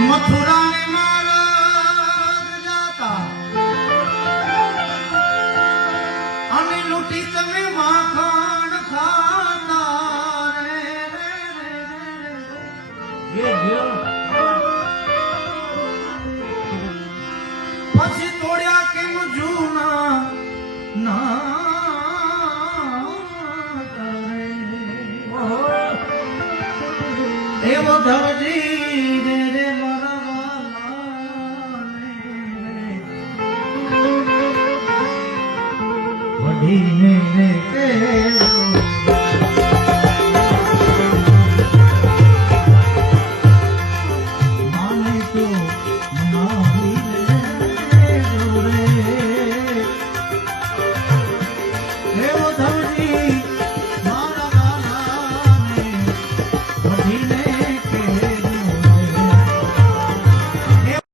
મથુરા ને મારા જાતા અને લૂંટી તમે માખણ ખાતા રે પછી તોડ્યા કેમ જૂના ના એવો ધવજી રે રે મારા વડી